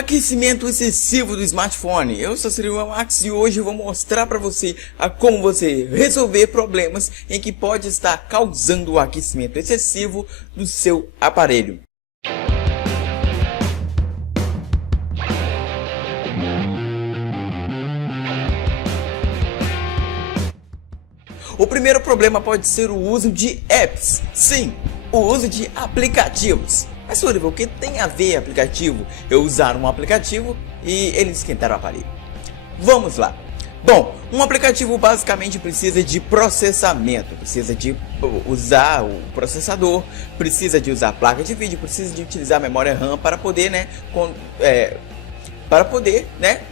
Aquecimento excessivo do smartphone. Eu sou Cirilo Max e hoje eu vou mostrar para você como você resolver problemas em que pode estar causando o aquecimento excessivo do seu aparelho. O primeiro problema pode ser o uso de apps. Sim, o uso de aplicativos. Mas, Sullivan, o que tem a ver aplicativo? Eu usar um aplicativo e ele esquentar o aparelho. Vamos lá. Bom, um aplicativo basicamente precisa de processamento, precisa de usar o processador, precisa de usar a placa de vídeo, precisa de utilizar a memória RAM para poder,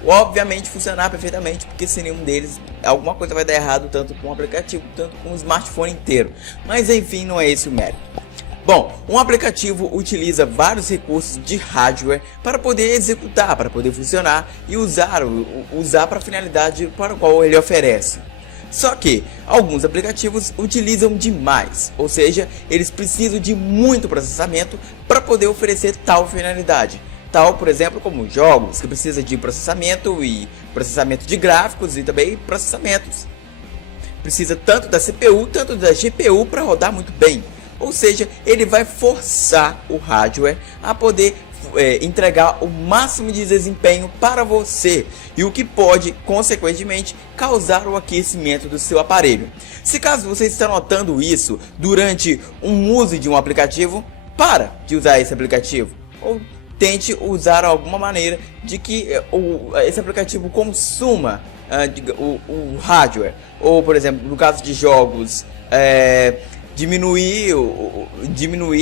obviamente funcionar perfeitamente, porque sem nenhum deles alguma coisa vai dar errado, tanto com o aplicativo, tanto com o smartphone inteiro. Mas enfim, não é esse o mérito. Bom, um aplicativo utiliza vários recursos de hardware para poder executar, para poder funcionar e usar para a finalidade para a qual ele oferece. Só que alguns aplicativos utilizam demais, ou seja, eles precisam de muito processamento para poder oferecer tal finalidade. Tal, por exemplo, como jogos que precisam de processamento e processamento de gráficos e também processamentos. Precisa tanto da CPU, tanto da GPU para rodar muito bem. Ou seja, ele vai forçar o hardware a poder entregar o máximo de desempenho para você, e o que pode, consequentemente, causar o aquecimento do seu aparelho. Se caso você está notando isso durante um uso de um aplicativo, para de usar esse aplicativo, ou tente usar alguma maneira de que esse aplicativo consuma o hardware, ou por exemplo, no caso de jogos, diminuir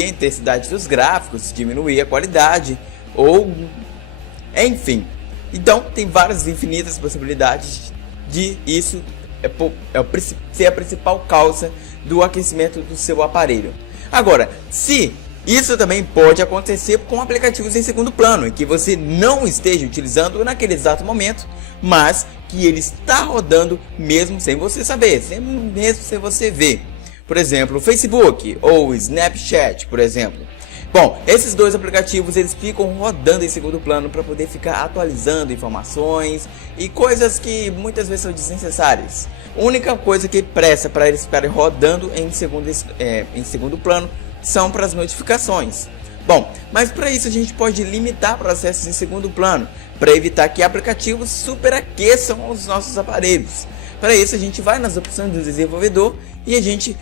a intensidade dos gráficos, diminuir a qualidade, ou enfim. Então tem várias infinitas possibilidades de isso ser a principal causa do aquecimento do seu aparelho. Agora, se isso também pode acontecer com aplicativos em segundo plano, em que você não esteja utilizando naquele exato momento, mas que ele está rodando mesmo sem você saber, mesmo sem você ver. Por exemplo, o Facebook ou o Snapchat, por exemplo. Bom, esses dois aplicativos eles ficam rodando em segundo plano para poder ficar atualizando informações e coisas que muitas vezes são desnecessárias. A única coisa que presta para eles ficarem rodando em segundo plano são para as notificações. Bom, mas para isso a gente pode limitar processos em segundo plano, para evitar que aplicativos superaqueçam os nossos aparelhos. Para isso a gente vai nas opções do desenvolvedor e a gente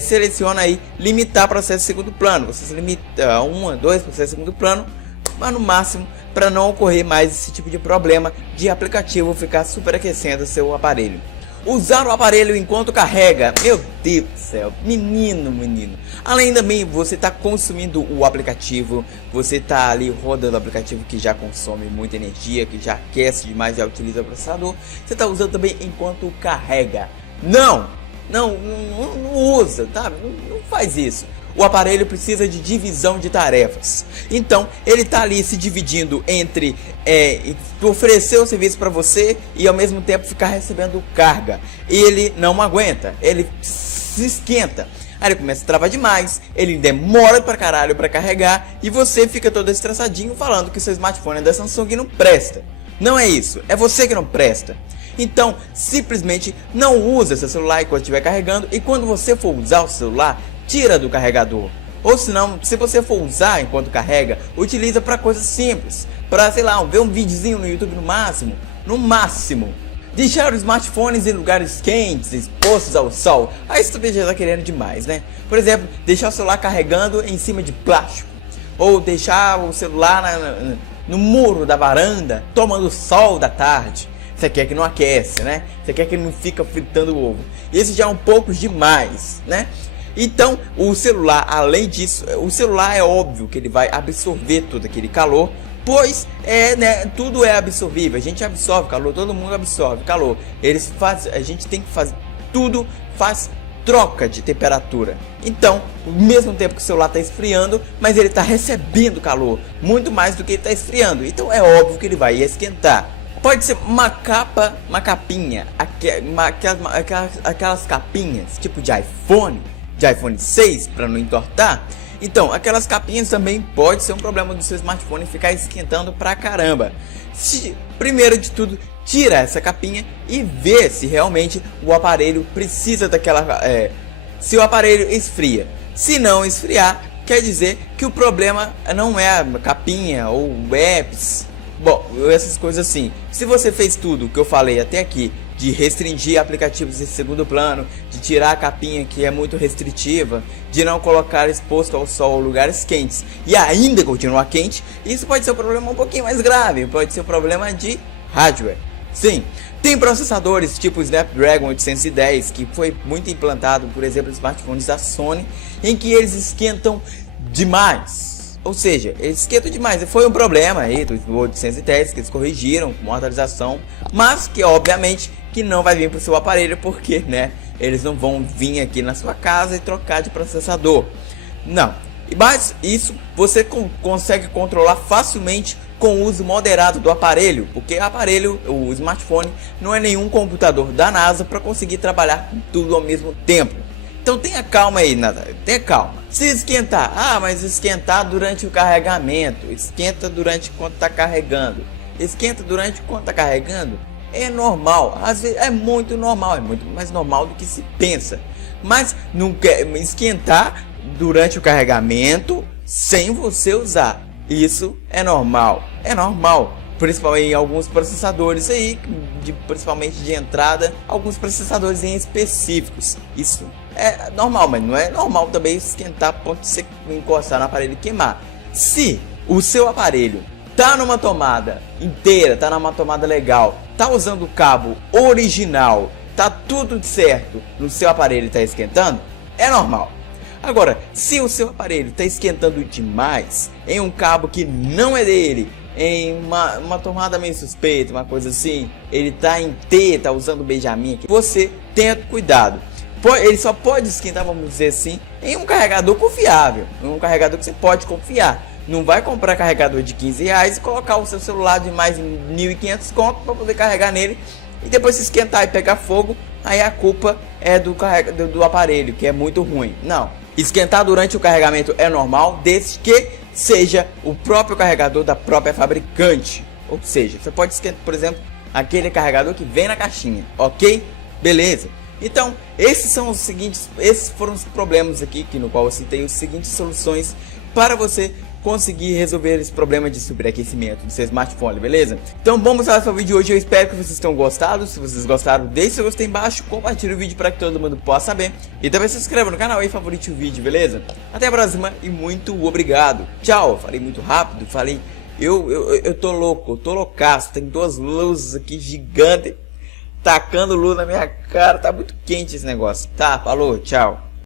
seleciona aí limitar processo em segundo plano. Você limita a 1 a 2 processos em segundo plano, mas no máximo, para não ocorrer mais esse tipo de problema de aplicativo ficar superaquecendo seu aparelho. Usar o aparelho enquanto carrega, meu Deus do céu, menino. Além também, você está consumindo o aplicativo, você está ali rodando o aplicativo que já consome muita energia, que já aquece demais, já utiliza o processador. Você está usando também enquanto carrega. Não usa, tá? Não faz isso. O aparelho precisa de divisão de tarefas. Então, ele está ali se dividindo entre oferecer o serviço para você e ao mesmo tempo ficar recebendo carga. Ele não aguenta, ele se esquenta. Aí ele começa a travar demais, ele demora pra caralho para carregar e você fica todo estressadinho falando que seu smartphone é da Samsung e não presta. Não é isso, é você que não presta. Então, simplesmente não usa seu celular enquanto estiver carregando, e quando você for usar o celular, tira do carregador. Ou senão, se você for usar enquanto carrega, utiliza para coisas simples, para, sei lá, ver um videozinho no YouTube no máximo. Deixar os smartphones em lugares quentes, expostos ao sol, aí você também já está querendo demais, né? Por exemplo, deixar o celular carregando em cima de plástico, ou deixar o celular no muro da varanda, tomando sol da tarde. Você quer que não aquece, né? Você quer que ele não fica fritando o ovo. Isso já é um pouco demais, né? Então, o celular, além disso, o celular é óbvio que ele vai absorver todo aquele calor, pois tudo é absorvível. A gente absorve calor, todo mundo absorve calor. A gente tem que fazer tudo, faz troca de temperatura. Então, ao mesmo tempo que o celular está esfriando, mas ele está recebendo calor, muito mais do que ele está esfriando. Então, é óbvio que ele vai esquentar. Pode ser uma capinha, aquelas capinhas tipo de iPhone 6, para não entortar, Então, aquelas capinhas também pode ser um problema do seu smartphone ficar esquentando pra caramba. Primeiro de tudo, tira essa capinha e vê se realmente o aparelho precisa daquela... se o aparelho esfria. Se não esfriar, quer dizer que o problema não é a capinha ou apps. Bom, essas coisas assim. Se você fez tudo que eu falei até aqui, de restringir aplicativos em segundo plano, de tirar a capinha que é muito restritiva, de não colocar exposto ao sol lugares quentes e ainda continuar quente, isso pode ser um problema um pouquinho mais grave, pode ser um problema de hardware. Sim, tem processadores tipo Snapdragon 810 que foi muito implantado, por exemplo, em smartphones da Sony, em que eles esquentam demais. Ou seja, eles esquentam demais. Foi um problema aí do 810 que eles corrigiram com uma atualização, mas que obviamente que não vai vir para o seu aparelho, porque né, eles não vão vir aqui na sua casa e trocar de processador. Não, mas isso você consegue controlar facilmente com o uso moderado do aparelho, porque o smartphone não é nenhum computador da NASA para conseguir trabalhar com tudo ao mesmo tempo. Então tenha calma aí, tenha calma. Se esquentar, mas esquentar durante o carregamento, esquenta durante quando está carregando, esquenta durante quando está carregando, é normal, às vezes é muito normal, é muito mais normal do que se pensa. Mas não quer esquentar durante o carregamento sem você usar, isso é normal, principalmente em alguns processadores aí, principalmente de entrada, alguns processadores em específicos, isso é normal, mas não é normal também esquentar a ponto de você encostar no aparelho e queimar. Se o seu aparelho tá numa tomada inteira, tá numa tomada legal, tá usando o cabo original, tá tudo certo no seu aparelho, tá esquentando, é normal. Agora, se o seu aparelho tá esquentando demais em um cabo que não é dele, em uma tomada meio suspeita, uma coisa assim, ele tá em T, tá usando Benjamin, você tenha cuidado. Ele só pode esquentar, vamos dizer assim, em um carregador confiável, um carregador que você pode confiar. Não vai comprar carregador de R$15 e colocar o seu celular de mais 1.500 conto para poder carregar nele e depois se esquentar e pegar fogo, aí a culpa é do aparelho, que é muito ruim. Não, esquentar durante o carregamento é normal, desde que seja o próprio carregador da própria fabricante. Ou seja, você pode esquentar, por exemplo, aquele carregador que vem na caixinha, ok? Beleza. Então, esses foram os problemas aqui, no qual eu citei as seguintes soluções para você conseguir resolver esse problema de superaquecimento do seu smartphone, beleza? Então vamos lá para o vídeo de hoje, eu espero que vocês tenham gostado. Se vocês gostaram, deixe seu gostei embaixo, compartilhe o vídeo para que todo mundo possa saber e também se inscreva no canal e favorite o vídeo, beleza? Até a próxima e muito obrigado. Tchau, falei muito rápido, eu tô louco, eu tô loucaço, tem duas luzes aqui gigantes tacando luz na minha cara, tá muito quente esse negócio. Tá, falou, tchau.